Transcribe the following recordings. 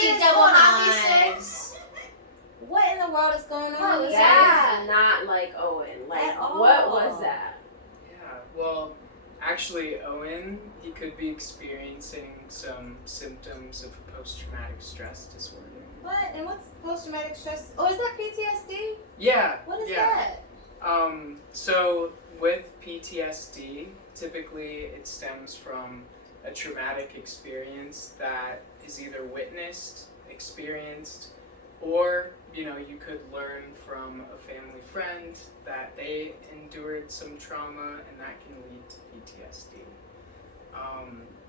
she double hockey sticks. What in the world is going on here? That is not like Owen. Like, what was that? Yeah, well, actually, Owen, he could be experiencing some symptoms of post-traumatic stress disorder. What? And what's post-traumatic stress? Oh, is that PTSD? Yeah. What is that? So with PTSD, typically it stems from a traumatic experience that is either witnessed, experienced, or you could learn from a family friend that they endured some trauma, and that can lead to PTSD.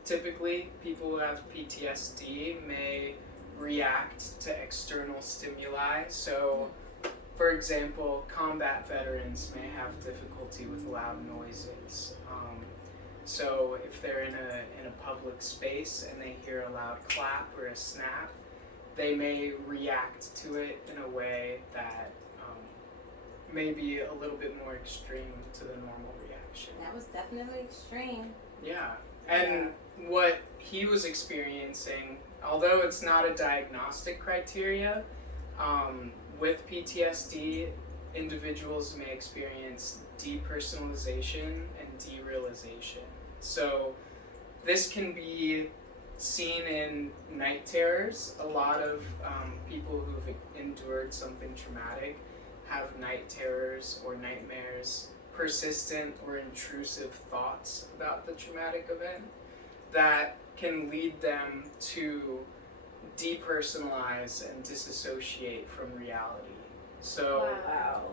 Typically, people who have PTSD may react to external stimuli. So, for example, combat veterans may have difficulty with loud noises. So if they're in a public space and they hear a loud clap or a snap, they may react to it in a way that may be a little bit more extreme to the normal reaction. That was definitely extreme. Yeah. And what he was experiencing, although it's not a diagnostic criteria, with PTSD, individuals may experience depersonalization and derealization. So this can be seen in night terrors. A lot of people who've endured something traumatic have night terrors or nightmares, persistent or intrusive thoughts about the traumatic event that can lead them to depersonalize and disassociate from reality. So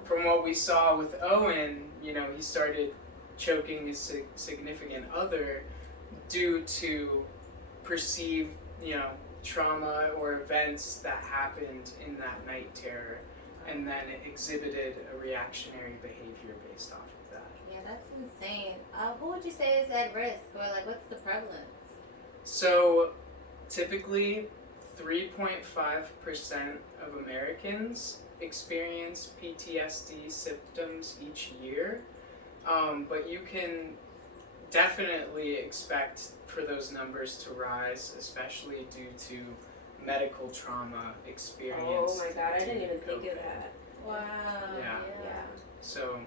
from what we saw with Owen, he started choking his significant other due to perceived, trauma or events that happened in that night terror, and then it exhibited a reactionary behavior based off of that. Yeah, that's insane. Who would you say is at risk, or what's the prevalence? So typically 3.5% of Americans experience PTSD symptoms each year, but you can definitely expect for those numbers to rise, especially due to medical trauma experienced. Oh my god, I didn't even think of that. Wow. Yeah. So.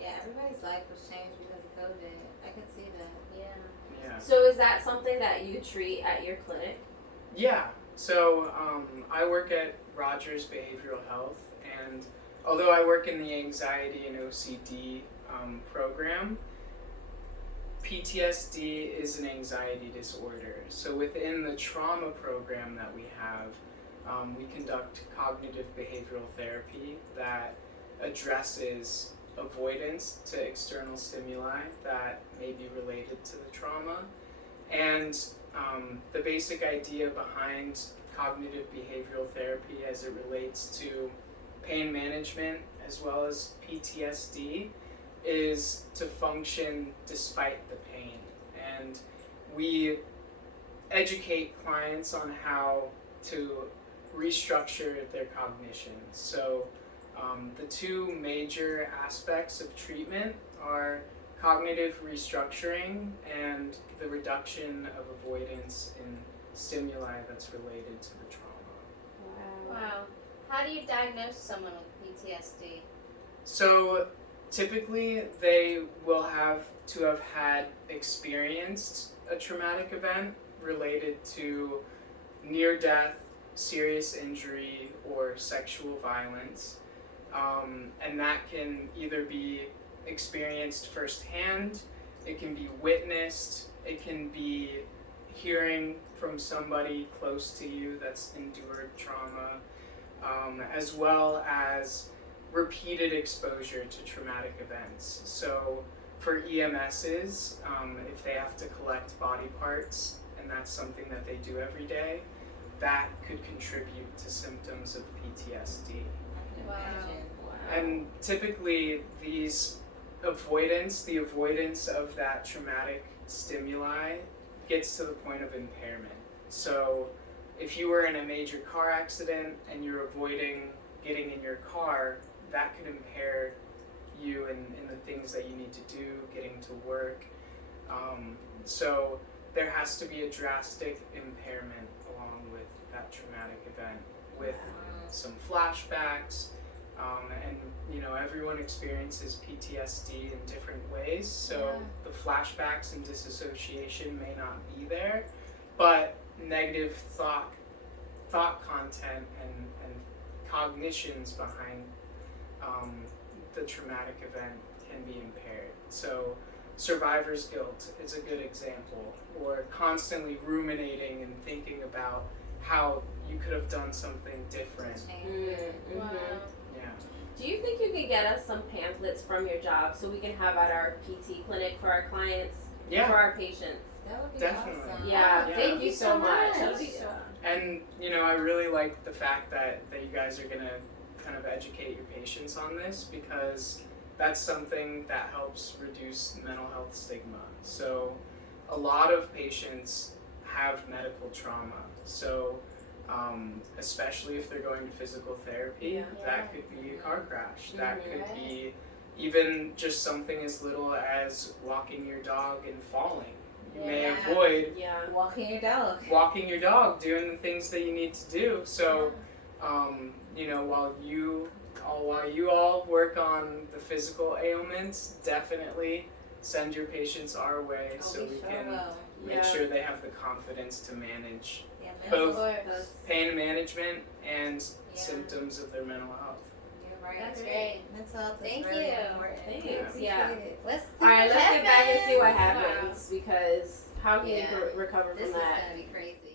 Yeah, everybody's life was changed because of COVID. I can see that. Yeah. So is that something that you treat at your clinic? Yeah. So I work at Rogers Behavioral Health, and although I work in the anxiety and OCD program, PTSD is an anxiety disorder. So within the trauma program that we have, we conduct cognitive behavioral therapy that addresses avoidance to external stimuli that may be related to the trauma. And the basic idea behind cognitive behavioral therapy as it relates to pain management as well as PTSD is to function despite the pain. And we educate clients on how to restructure their cognition. So the two major aspects of treatment are cognitive restructuring and the reduction of avoidance in stimuli that's related to the trauma. Wow. How do you diagnose someone with PTSD? So typically they will have to have had experienced a traumatic event related to near death, serious injury, or sexual violence. And that can either be experienced firsthand, it can be witnessed, it can be hearing from somebody close to you that's endured trauma, as well as repeated exposure to traumatic events. So for EMSs, if they have to collect body parts, and that's something that they do every day, that could contribute to symptoms of PTSD. Wow. And typically these the avoidance of that traumatic stimuli gets to the point of impairment. So if you were in a major car accident and you're avoiding getting in your car, that could impair you in the things that you need to do, getting to work. So there has to be a drastic impairment along with that traumatic event with some flashbacks. And you know, everyone experiences PTSD in different ways, so the flashbacks and disassociation may not be there, but negative thought content and cognitions behind the traumatic event can be impaired. So survivor's guilt is a good example, or constantly ruminating and thinking about how you could have done something different. Wow. Yeah. Do you think you could get us some pamphlets from your job so we can have at our PT clinic for our clients, Yeah. for our patients? That would be Definitely. awesome. Yeah, Yeah. thank you so much. much. That would be so And you know, I really like the fact that you guys are gonna kind of educate your patients on this, because that's something that helps reduce mental health stigma. So a lot of patients have medical trauma. So especially if they're going to physical therapy, that could be a car crash. That could be even just something as little as walking your dog and falling. You may avoid Walking your dog. doing the things that you need to do. So, you know, while you all work on the physical ailments, definitely send your patients our way so we can make sure they have the confidence to manage both pain management and symptoms of their mental health. You're right. That's great. Mental health is Thank really you. important. Thanks. Appreciate Yeah. it. Let's see Alright, what let's get back and see what happens. happens, because how can you recover This from is that? gonna be crazy.